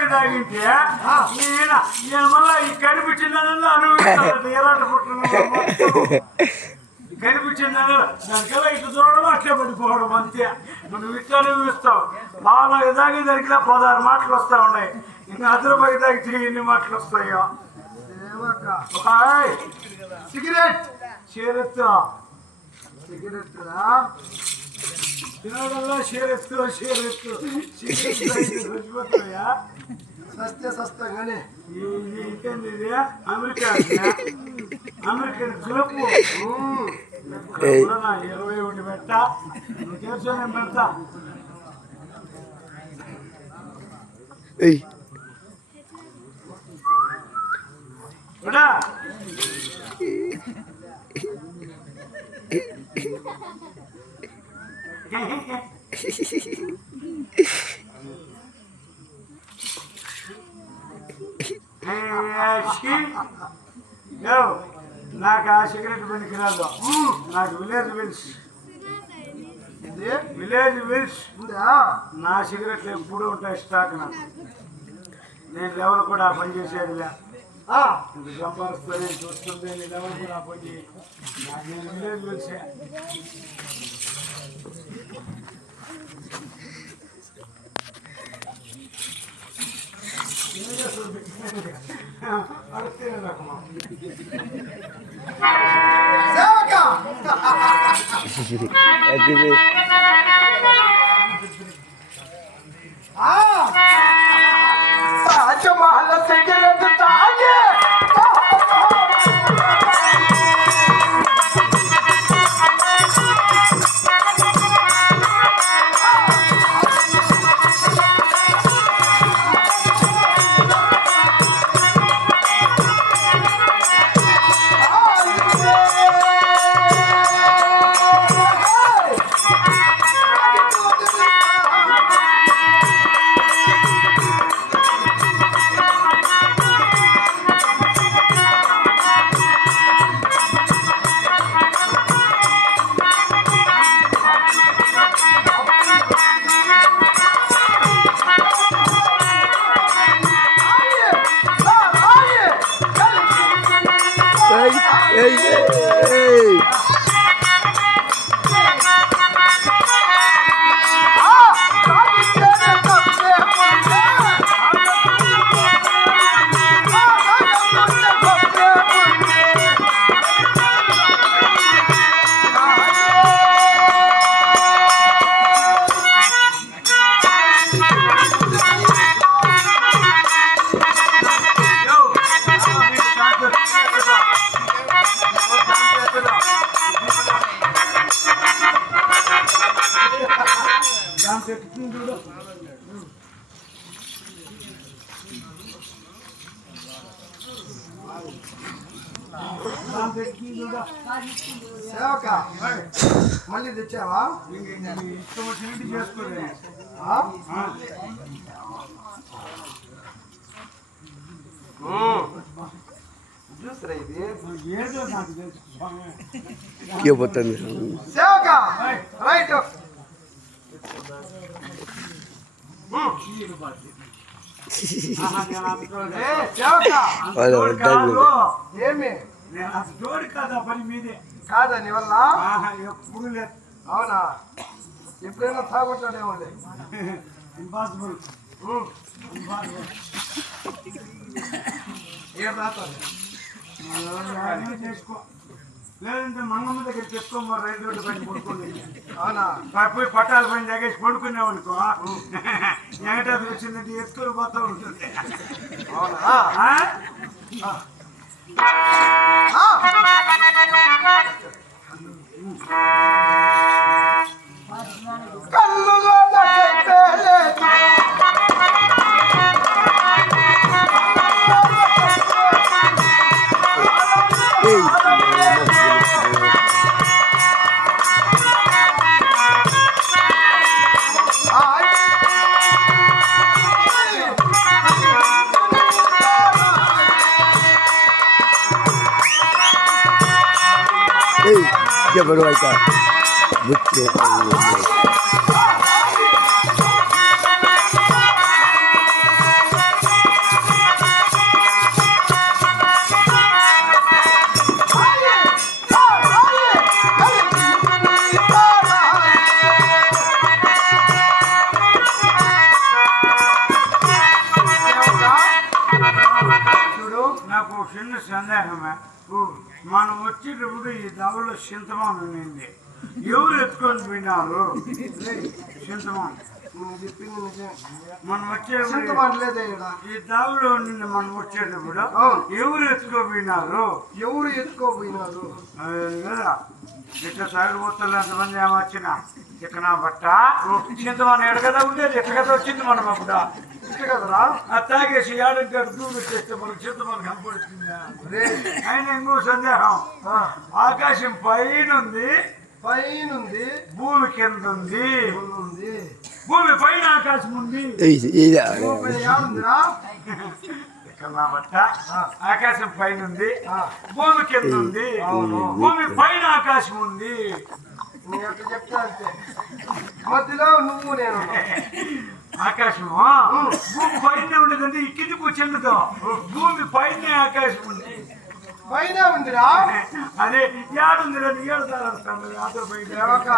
రూపాయికి తాగింటే నేను నేను మళ్ళీ ఈ కనిపించిందనల్లా అనుభవిస్తాను ఎలాంటి కనిపించిందని దానికల్లా ఇటు చూడడం అట్లే పడిపోవడం అంతే. నువ్వు ఇట్లా అనుభవిస్తావు. బాగా తాగి దానికి పదహారు మాటలు వస్తా ఉన్నాయి. ఇంకా అర్ధ రూపాయికి తాగితే ఎన్ని మాటలు వస్తాయో? Hi cigarette! సిగరెట్! తినడంలో షేరెత్తు షేరెత్తు చచ్చిపోతాయా సస్తే సస్తగానే ఇంకేంది అమెరికా అమెరికన్ క్లబ్ ఇరవై ఒకటి పెట్ట. తెలుసు నేను పెడతా. ఏయ్. కూడా నాకు ఆ సిగరెట్ పనికిరాదు నాకు విలేజ్ విల్స్ విలేజ్ విల్స్ నా సిగరెట్లు ఎప్పుడూ ఉంటాయి స్టాక్ నాకు నేను లెవెల్ కూడా ఆ పని చేసేదిలే ఆ, ఇంత సంపాదిస్తుంది చూస్తుంది నేను లెవెల్ కూడా ఆ పని నాకు నేను విలేజ్ విల్సే అడితే రకమా సేవక అగ్గిది ఆ రాజమహల్ సిగరెట్ తాగే ఏయ్ వడ్డాను కాదు. నీ వల్ల? ఆహా, ఎప్పుడు లేదు. అవునా? ఎప్పుడైనా తాగుంటాడేమో ఇంపాసిబుల్ ఇంపాసిబుల్ ఏం చేసుకో లేదంటే మంగమ్మ దగ్గర చెప్పుకోమో రైతు రోడ్డు పైన పడుకోండి. అవునా? పోయి పట్టాల పైన తగ్గేసి పడుకున్నావు అనుకో వెంకటాద్రి వచ్చిందంటే ఎత్తుకుని పోతా ఉంటుంది. అవునా? ఆ? Hey, give it right there. Look at దవలో చింతమాను ఉండింది ఎవరు ఎత్తుకొని పోయినారు? చింతమాను. మనం వచ్చేటప్పుడు ఈడ. ఈ దావులో నుండి మనం వచ్చేటప్పుడు. ఎవరు ఎత్తుకోపోయినారు ఎవరు ఎత్తుకోపోయినారు కదా. ఇట్లా తాగిపోతులు ఎంతమంది ఏమొచ్చినా? ఇక నా బట్ట. చింతమాను ఎడ కదా ఉండేది? కదా వచ్చింది మనం అప్పుడు ఇట్లా కదరా ఆ తాగేసి ఏడంటే దూరం చేస్తే మనకు కనపడుతుందా? ఆయన ఇంకో సందేహం. ఆకాశం పైన ఉంది పైనుంది. భూమి కింద ఉంది ఉంది భూమి పైన ఆకాశం ఉంది. ఆకాశం పైన ఉంది ఆ, భూమి కింద ఉంది అవును. భూమి పైన ఆకాశం ఉంది. చెప్తా అంతే. మధ్యలో నువ్వు నేను ఆకాశం భూమి పైన ఉండదంటే కిందికి వచ్చిండదు భూమి పైన ఆకాశం ఉంది. పైన ఉందిరా? అదే ఏడుంది రెండు ఏడుతారు ఆతల పైన.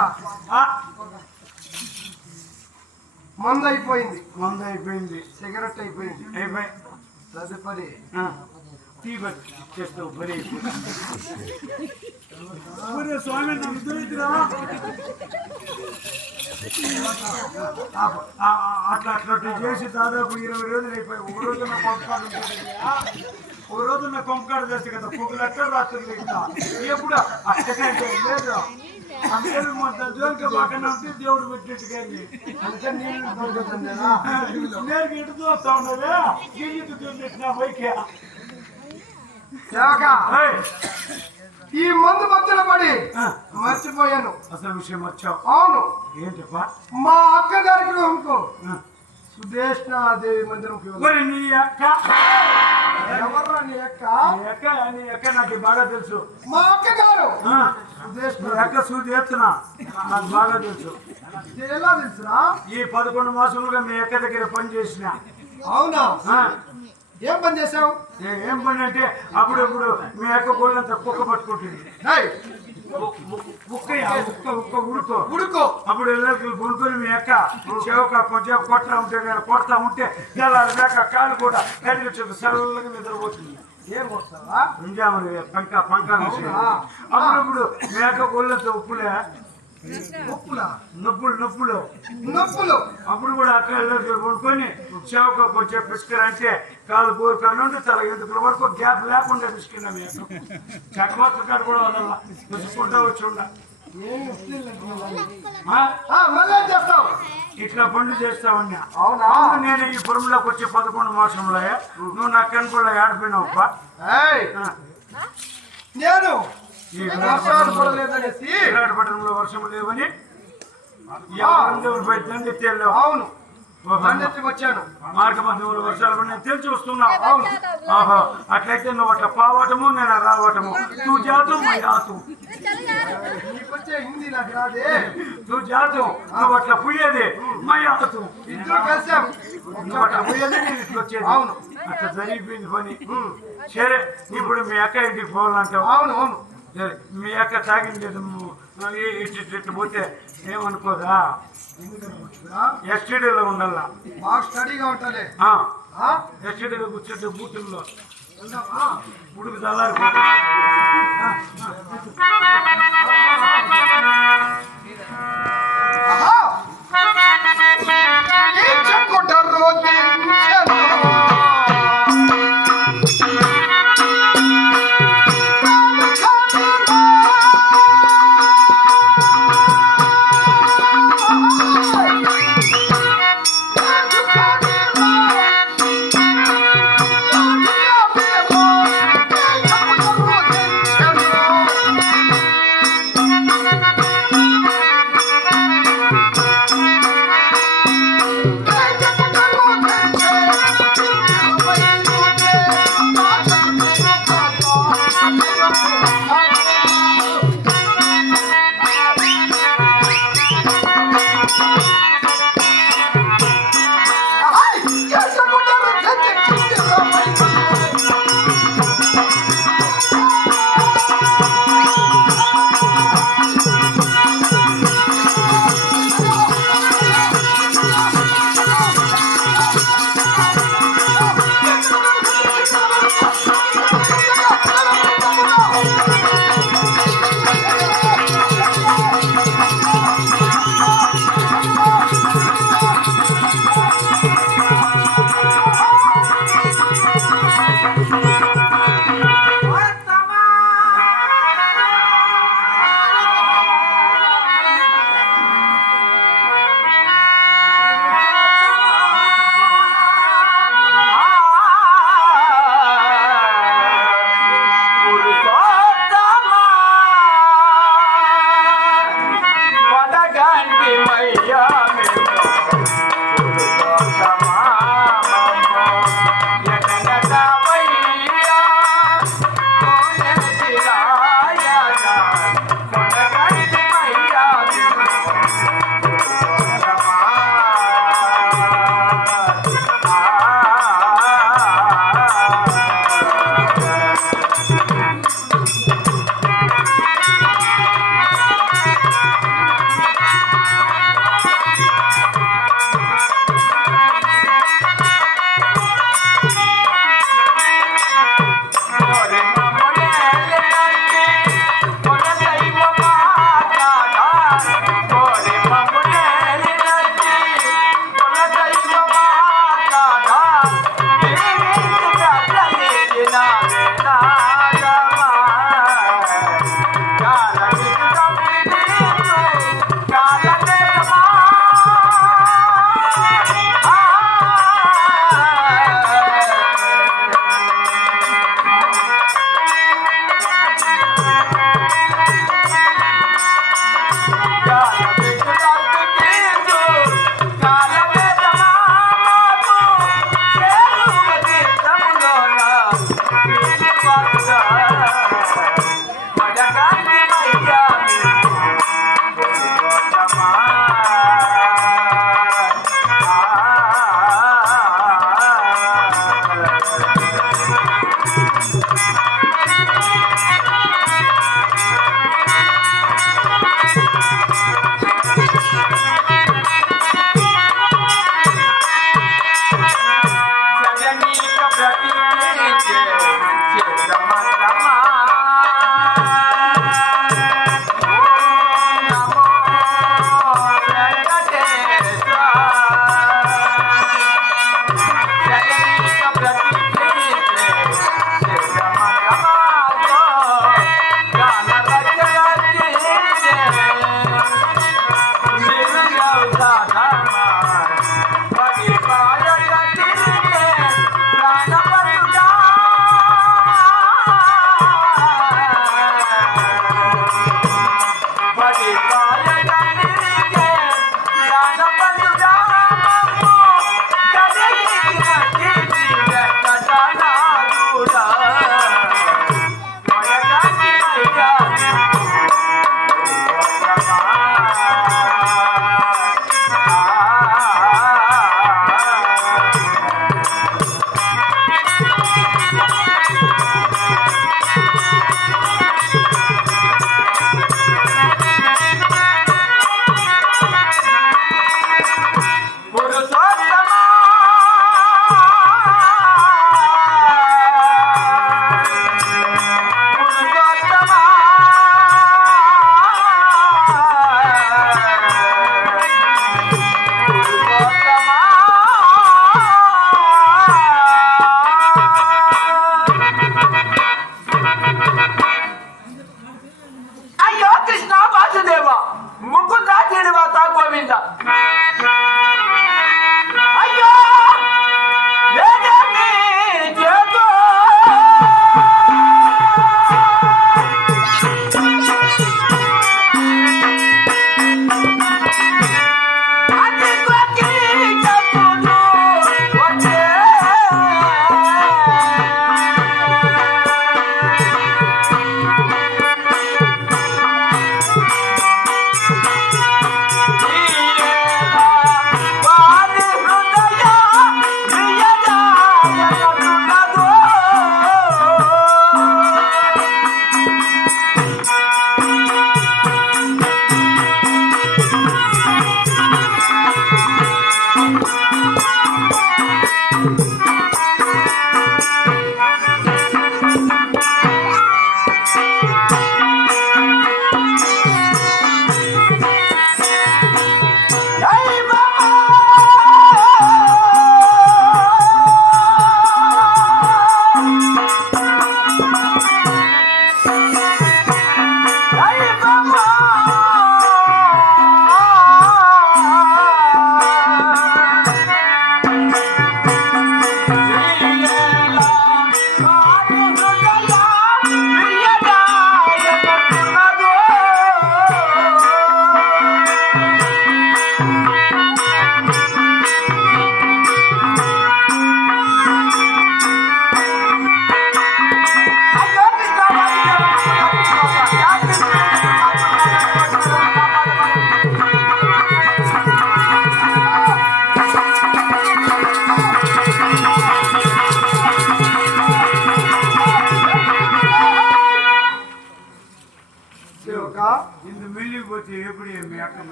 మందు అయిపోయింది. మందు అయిపోయింది. సిగరెట్ అయిపోయింది. అయిపోయి తదుపరి ఆ, టీ స్వామి నాకు దొరికిరా అట్లా అట్లా చేసి దాదాపు ఇరవై రోజులు అయిపోయి ఒక రోజు నా పంపకాడు ఒక రోజు నా పంపకాడు చేస్తే కదా పొగలు అట్లా రాత్రులు ఇంకా ఎప్పుడు? అట్లనే లేదు. అందరూ మొత్తం జోలికి ఉంటే దేవుడు పెట్టినట్టు కానీ నేను ఇటు చూస్తా ఉండదు గిన్నె చూపించిన ఈ మందు మధ్యలో పడి మర్చిపోయాను. అసలు విషయం వచ్చావు అవును. ఏంటప్పా? మా అక్క గారికి ఆ. సుదేష్ణాదేవి. మరి నీ అక్క? ఎవర్రా నీ అక్క? నీ అక్క నీ అక్క నాకు బాగా తెలుసు. మా అక్క గారు. అక్క సూది నాకు బాగా తెలుసు. ఎలా తెలుసురా? ఈ పదకొండు మాసములుగా మీ అక్క దగ్గర పని చేసిన. అవునా? ఏం పని చేసావు ఏ- పని అంటే అప్పుడప్పుడు మీ అక్క గోళ్ళంతా కుక్క పట్టుకుంటుంది. ఉడుకో. ఉడుకో! అప్పుడు ఇళ్ళకి కొనుక్కొని మీ అక్క చెవక కొంచెం కొట్టా ఉంటే నేను కొడతా ఉంటే తెల్లారి దాకా కాలు కూడా కడిగి వచ్చి సరళంగా నిద్రపోతుంది. ఏం కొడతావా పంక పంక? అప్పుడప్పుడు మేక గొళ్ళతో ఉప్పులే నొప్పులు నొప్పులు నొప్పులు అప్పుడు కూడా అక్కడ కొనుక్కొని చెవక కొంచెం పిసుకురా అంటే కాలు కోరుకొని ఉంటే తల ఎందుకుల వరకు గ్యాప్ లేకుండా పిసుకున్నా మేక చక్కవత్త కాడ కూడా వదల పిసుకుంటా వచ్చి ఉండ. ఇట్లా పనులు చేస్తా ఉన్నా. అవునా? నేను ఈ పురంలోకి వచ్చి పదకొండు మాసంలో నువ్వు నా అప్ప ఏయ్, నేను వర్షాలు పడలేదనేసి పట్టణంలో వర్షం లేవని అవును. దండెత్తి వచ్చాను. మార్గ మధ్యంలో వర్షాలు పడినాయి తెలిసి వస్తున్నావు. అవును. ఆహా. అట్లయితే నువ్వు అట్లా పావటము నేను రావటము. నువ్వు జాతు మా జాతు. నీకొచ్చే హిందీ నాకు రాదే నువ్వు జాతు నువ్వు అట్లా పోయేది మా ఇద్దరు కలిసాం. నువ్వు అట్లా పోయేది నేను ఇట్లా వచ్చేది. అవును. అట్లా జరిగిపోయింది పని. సరే ఇప్పుడు మీ అక్క ఇంటికి పోవాలంటావు. అవును అవును. మీ అక్క తాగింది ఇటు ఇటు పోతే ఏమనుకోదా? ఎస్టీడీలో ఉండాలా. బాగా స్టడీగా ఆ? ఎస్టీడీలో కూర్చుంటే బూతుల్లో? ఉడుకు చల్లారి చెప్పుకుంటారు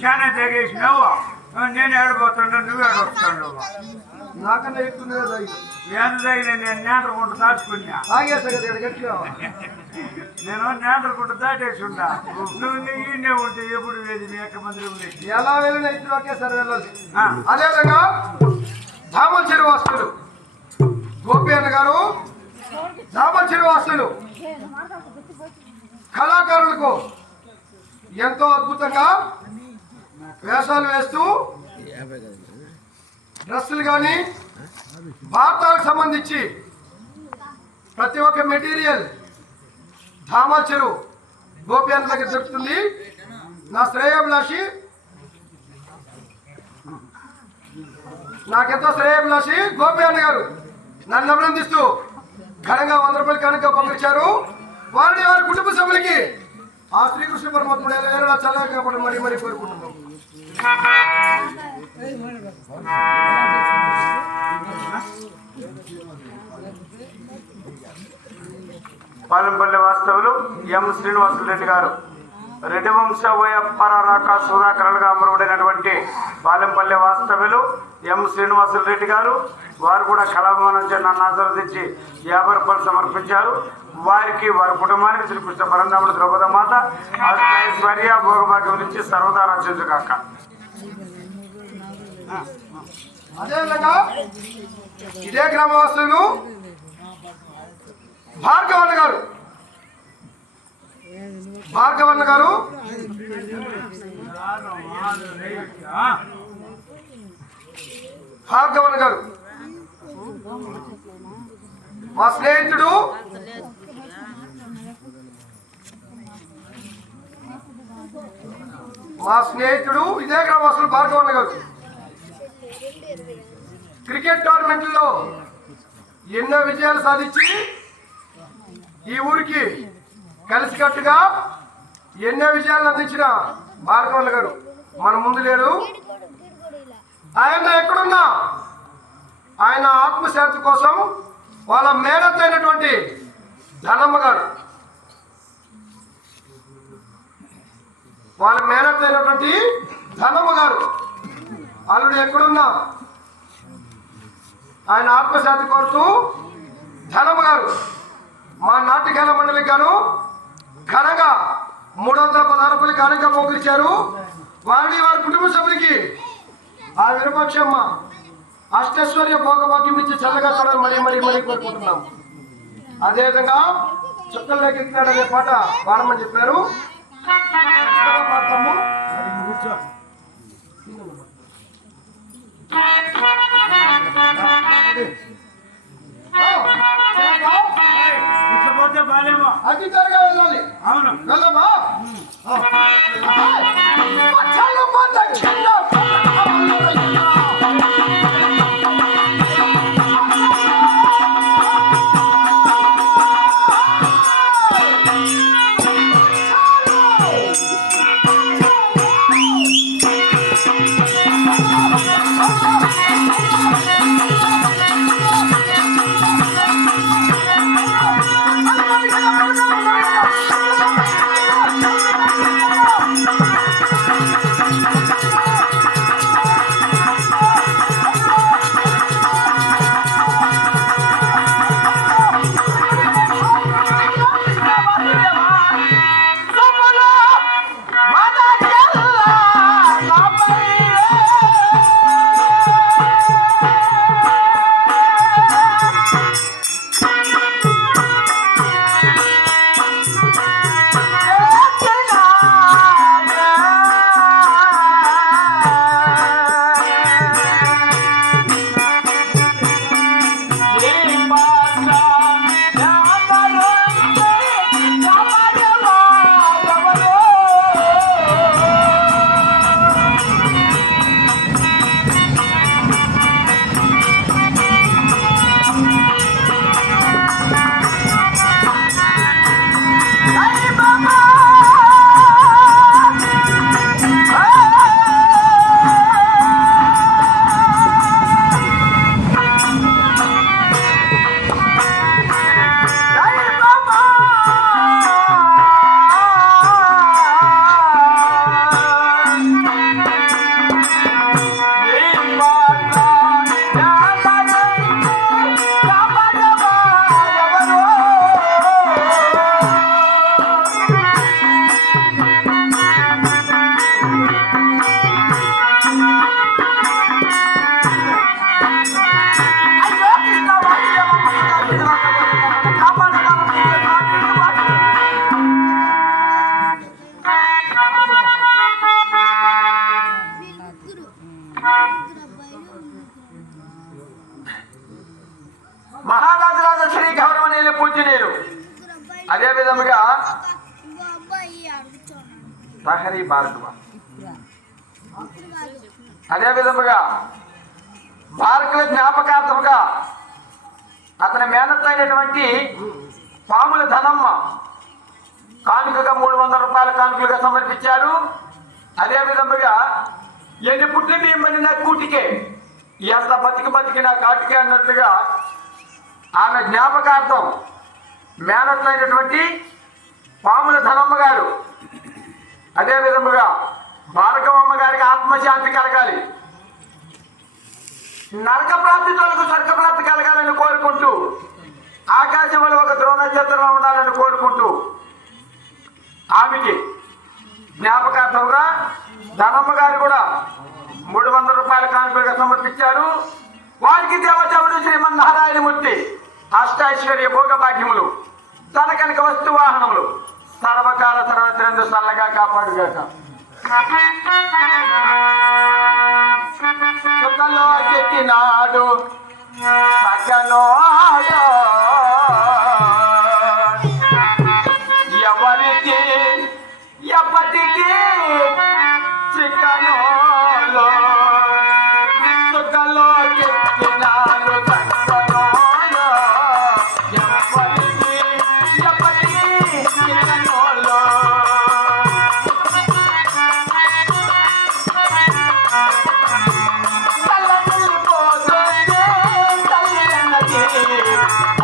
చాలా తాగేసినావు ఆ, నేను ఏడబోతున్నా నువ్వు ఏడవస్తున్నావు నాకన్నా ఎక్కువ ఎంత తాగినా నేను నేటరకుంట దాచుకున్నా. నేను నేటరకుంట దాటేసి ఉన్నా. నువ్వు నీ ఈయనే ఉంటే ఎప్పుడు వేది మీ అక్క మందిరం ఎలా వెళ్ళినా ఇద్దరు ఒకేసారి వెళ్ళాలి. అదేవిధంగా దామల చెరువు వస్తువులు గోపి అన్న గారు దామల చెరువు వస్తువులు కళాకారులకు ఎంతో అద్భుతంగా వేషాలు వేస్తూ డ్రెస్సులు కానీ వార్తలకు సంబంధించి ప్రతి ఒక్క మెటీరియల్ ధామాల్ చెరువు గోపి అన్న దగ్గర దొరుకుతుంది. నా శ్రేయాభిలాషి నాకెంతో శ్రేయాభిలాషి గోపి గారు నన్ను అభినందిస్తూ ఘనంగా వంద రూపాయలు కనుక పంపించారు. వారిని వారి కుటుంబ సభ్యులకి ఆ శ్రీకృష్ణ పరమాత్ముడు ఎలా చల్లగా కాబట్టి మరీ మరీ కోరుకుంటున్నాం. పాలెంపల్లి వాస్తవులు ఎం శ్రీనివాసులు రెడ్డి గారు. రెడ్డి వంశ ఓయ సుధాకరలుగా అమరుడైనటువంటి పాలెంపల్లి వాస్తవ్యులు ఎం శ్రీనివాసులు రెడ్డి గారు. వారు కూడా కళాభవనం నన్ను ఆశీర్వదించి యాభై రూపాయలు సమర్పించారు. వారికి వారి కుటుంబానికి శ్రీకృష్ణ పరంధాముడు ద్రౌపద మాత ఐశ్వర్య భోగభాగ్యం నుంచి సర్వదా రచించుగాక అదేవిధంగా ఇదే గ్రామవాసులు గారు. భార్గవన్న గారు. భార్గవన్న గారు. మా స్నేహితుడు. మా స్నేహితుడు ఇదే గ్రామవాసులు భార్గవన్న గారు. క్రికెట్ టోర్నమెంట్లో ఎన్నో విజయాలు సాధించి ఈ ఊరికి కలిసికట్టుగా ఎన్నో విజయాలు అందించిన భార్గవన్న గారు. మన ముందు లేరు ఆయన ఎక్కడున్నా? ఆయన ఆత్మశాంతి కోసం వాళ్ళ మేనత్ అయినటువంటి ధనమ్మ గారు. వాళ్ళ మేనత్ అయినటువంటి ధనమ్మ గారు. అల్లుడు ఎక్కడున్నా? ఆయన ఆత్మశాంతి కోరుతూ ధనమ్మ గారు మా నాట్యకళ మండలికి గాను ఘనంగా మూడు వందల పదహారు రూపాయలు ఘనంగా పోకరిచ్చారు వారిని వారి కుటుంబ సభ్యులకి ఆ విరూపాక్షమ్మ అష్టైశ్వర్య భోగభాగ్యం ఇచ్చి చల్లగా చూడాలని మరీ మరీ మరీ కోరుకుంటున్నాం అదేవిధంగా చుక్కల్లోకి ఎక్కినాడు అనే పాట పాడమని చెప్పారు. పాడతాము ఇట్లా అవును. పూజనీయులు అదే విధముగా తహరీ అబ్బాయి అదే విధముగా భార్గవ జ్ఞాపకార్థముగా అతని మేనత్ అయినటువంటి పాముల ధనమ్మ కానుకగా మూడు వందల రూపాయల కానుకలుగా సమర్పించారు. అదే విధముగా ఎన్ని పుట్టింది ఇమ్మని నా కూటికే ఎంత బతికి బతికి నా కాటికే అన్నట్లుగా ఆమె జ్ఞాపకార్థం మేనట్లైనటువంటి పాముల ధనమ్మ గారు. అదే విధముగా భార్గవమ్మ గారికి ఆత్మశాంతి కలగాలి. నరక ప్రాప్తి తొలగు స్వర్గ ప్రాప్తి కలగాలని కోరుకుంటూ ఆకాశంలో ఒక ద్రోణచత్రంలో ఉండాలని కోరుకుంటూ ఆమెకి జ్ఞాపకార్థంగా ధనమ్మ గారు కూడా మూడు వందల రూపాయల కానుకలుగా సమర్పించారు. వారికి దేవదేవుడు శ్రీమన్నారాయణమూర్తి అష్టాశ్వర్య భోగ భాగ్యములు కనుక వస్తు వాహనములు. సర్వకాల సర్వత్రందు చల్లగా కాపాడుగాక. సుఖలో చెట్టినాడు పక్కనోడు you